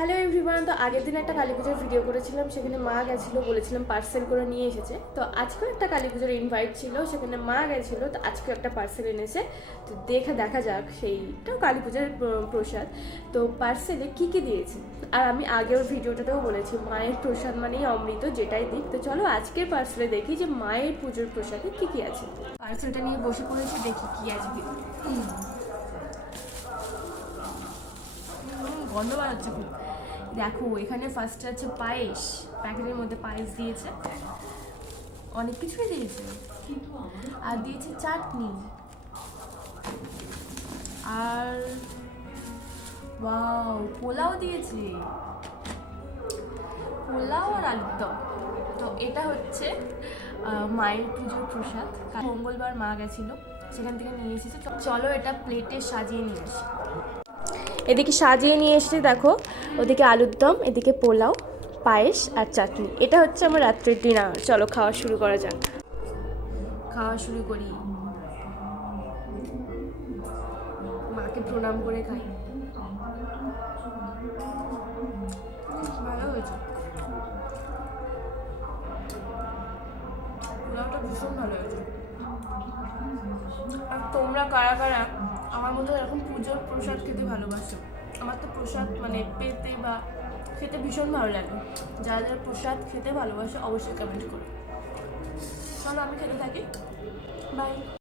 Hello everyone. তো আগের দিন একটা কালী পুজোর ভিডিও করেছিলাম, সেখানে মা গেছিলো, বলেছিলাম পার্সেল করে নিয়ে এসেছে। তো আজকেও একটা কালী পুজোর ইনভাইট ছিল, সেখানে মা গেছিলো, তো আজকেও একটা পার্সেল এনেছে। তো দেখা যাক, সেইটাও কালী পুজোর প্রসাদ। তো পার্সেলে কী কী দিয়েছে, আর আমি আগের ভিডিওটাতেও বলেছি মায়ের প্রসাদ মানেই অমৃত, যেটাই দিক। তো চলো আজকের পার্সেলে দেখি যে মায়ের পুজোর প্রসাদে কী কী আছে। পার্সেলটা নিয়ে বসে পড়েছি, দেখি কী আছে। গন্ধ বার হচ্ছে খুব। দেখো এখানে ফার্স্টে আছে পায়েস, প্যাকেটের মধ্যে পায়েস দিয়েছে, অনেক কিছুই দিয়েছে, আর দিয়েছে চাটনি, আর ওয়াও পোলাও দিয়েছে, পোলাও আর আলুর দম। তো এটা হচ্ছে মায়ের পুজোর প্রসাদ। মঙ্গলবার মা গেছিলো, সেখান থেকে নিয়ে এসেছে। চলো এটা প্লেটে সাজিয়ে নিয়ে আসি। এদিকে সাজিয়ে নিয়ে এসেছে, দেখো ওদিকে আলুর দম, এদিকে পোলাও, পায়েস আর চাটনি। এটা হচ্ছে আমার রাত্রের ডিনার। চলো খাওয়া শুরু করা যাক। খাওয়া শুরু করি, মাকে প্রণাম করে খাই। ভালো হয়েছে, পোলাওটা ভীষণ ভালো হয়েছে। আর তোমরা কারা কারা আমার মতো এরকম পুজোর প্রসাদ খেতে ভালোবাসো? আমার তো প্রসাদ মানে পেতে বা খেতে ভীষণ ভালো লাগে। যারা যারা প্রসাদ খেতে ভালোবাসে অবশ্যই কমেন্ট করো। চলো আমি খেতে থাকি, বাই।